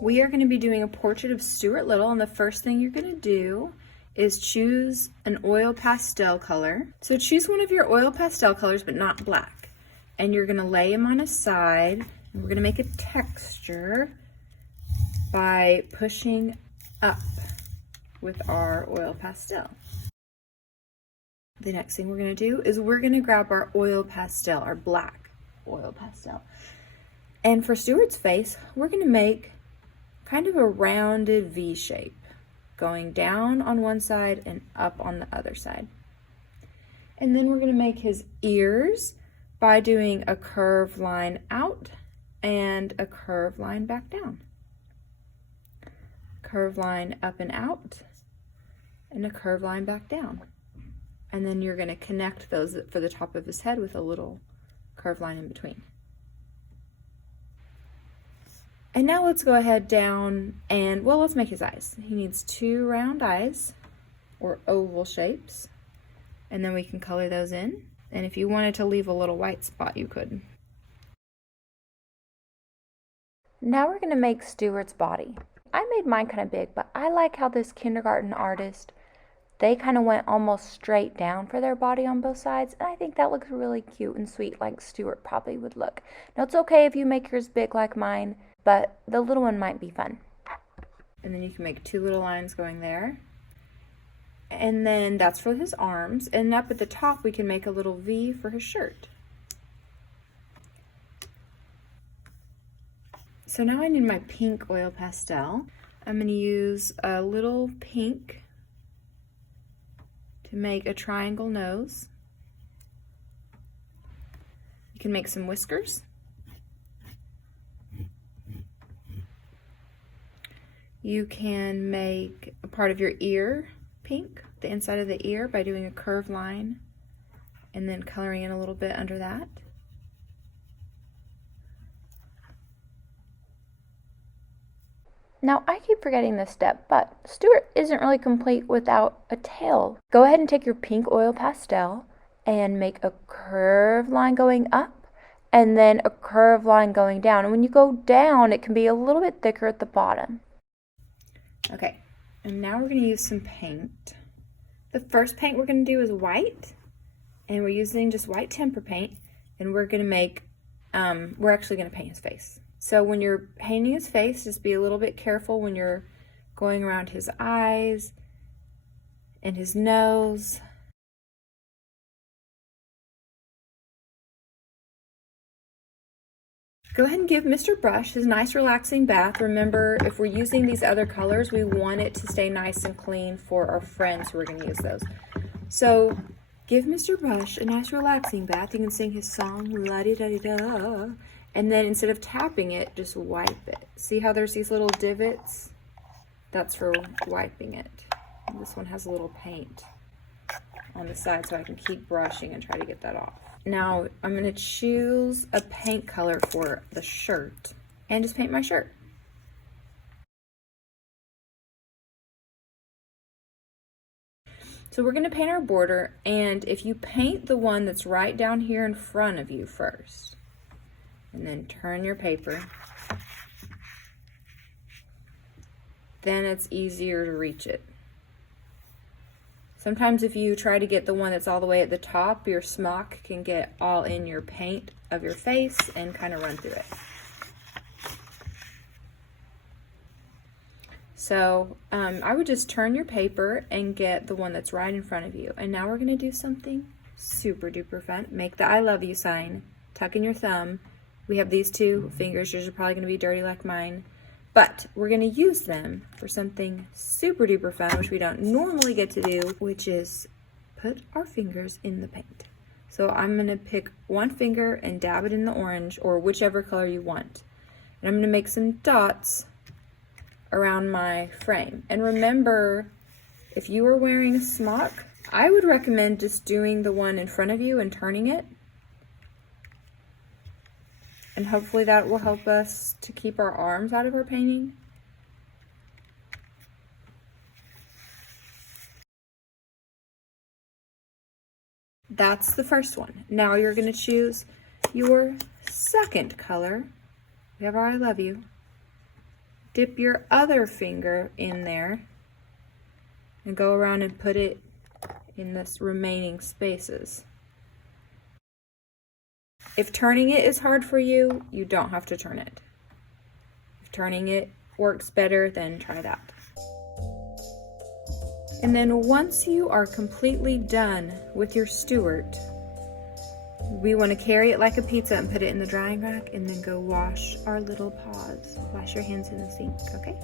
We are going to be doing a portrait of Stuart Little, and the first thing you're going to do is choose an oil pastel color. So choose one of your oil pastel colors, but not black. And you're going to lay them on a side, and we're going to make a texture by pushing up with our oil pastel. The next thing we're going to do is we're going to grab our oil pastel, our black oil pastel. And for Stuart's face, we're going to make kind of a rounded V shape, going down on one side and up on the other side. And then we're going to make his ears by doing a curved line out and a curved line back down. Curved line up and out and a curved line back down. And then you're going to connect those for the top of his head with a little curved line in between. And now let's go ahead down and, well, let's make his eyes. He needs 2 round eyes or oval shapes, and then we can color those in. And if you wanted to leave a little white spot, you could. Now we're going to make Stuart's body. I made mine kind of big, but I like how this kindergarten artist, they kind of went almost straight down for their body on both sides, and I think that looks really cute and sweet, like Stuart probably would look. Now it's okay if you make yours big like mine, but the little one might be fun. And then you can make 2 little lines going there. And then that's for his arms. And up at the top, we can make a little V for his shirt. So now I need my pink oil pastel. I'm going to use a little pink to make a triangle nose. You can make some whiskers. You can make a part of your ear pink, the inside of the ear, by doing a curved line and then coloring in a little bit under that. Now I keep forgetting this step, but Stuart isn't really complete without a tail. Go ahead and take your pink oil pastel and make a curved line going up and then a curved line going down. And when you go down, it can be a little bit thicker at the bottom. Okay, and now we're going to use some paint. The first paint we're going to do is white, and we're using just white tempera paint, and we're going to make, we're actually going to paint his face. So when you're painting his face, just be a little bit careful when you're going around his eyes and his nose. Go ahead and give Mr. Brush his nice relaxing bath. Remember, if we're using these other colors, we want it to stay nice and clean for our friends who are going to use those. So give Mr. Brush a nice relaxing bath. You can sing his song, la-di-da-di-da, and then instead of tapping it, just wipe it. See how there's these little divots? That's for wiping it. And this one has a little paint on the side, so I can keep brushing and try to get that off. Now I'm going to choose a paint color for the shirt and just paint my shirt. So we're going to paint our border, and if you paint the one that's right down here in front of you first, and then turn your paper, then it's easier to reach it. Sometimes if you try to get the one that's all the way at the top, your smock can get all in your paint of your face and kind of run through it. So I would just turn your paper and get the one that's right in front of you. And now we're going to do something super duper fun. Make the I love you sign. Tuck in your thumb. We have these 2 fingers. Yours are probably going to be dirty like mine. But we're going to use them for something super duper fun, which we don't normally get to do, which is put our fingers in the paint. So I'm going to pick one finger and dab it in the orange or whichever color you want. And I'm going to make some dots around my frame. And remember, if you are wearing a smock, I would recommend just doing the one in front of you and turning it. And hopefully that will help us to keep our arms out of our painting. That's the first one. Now you're going to choose your second color. We have our I love you. dip your other finger in there and go around and put it in this remaining spaces. If turning it is hard for you, you don't have to turn it. If turning it works better, then try that. And then once you are completely done with your Stuart, we want to carry it like a pizza and put it in the drying rack and then go wash our little paws. Wash your hands in the sink, okay?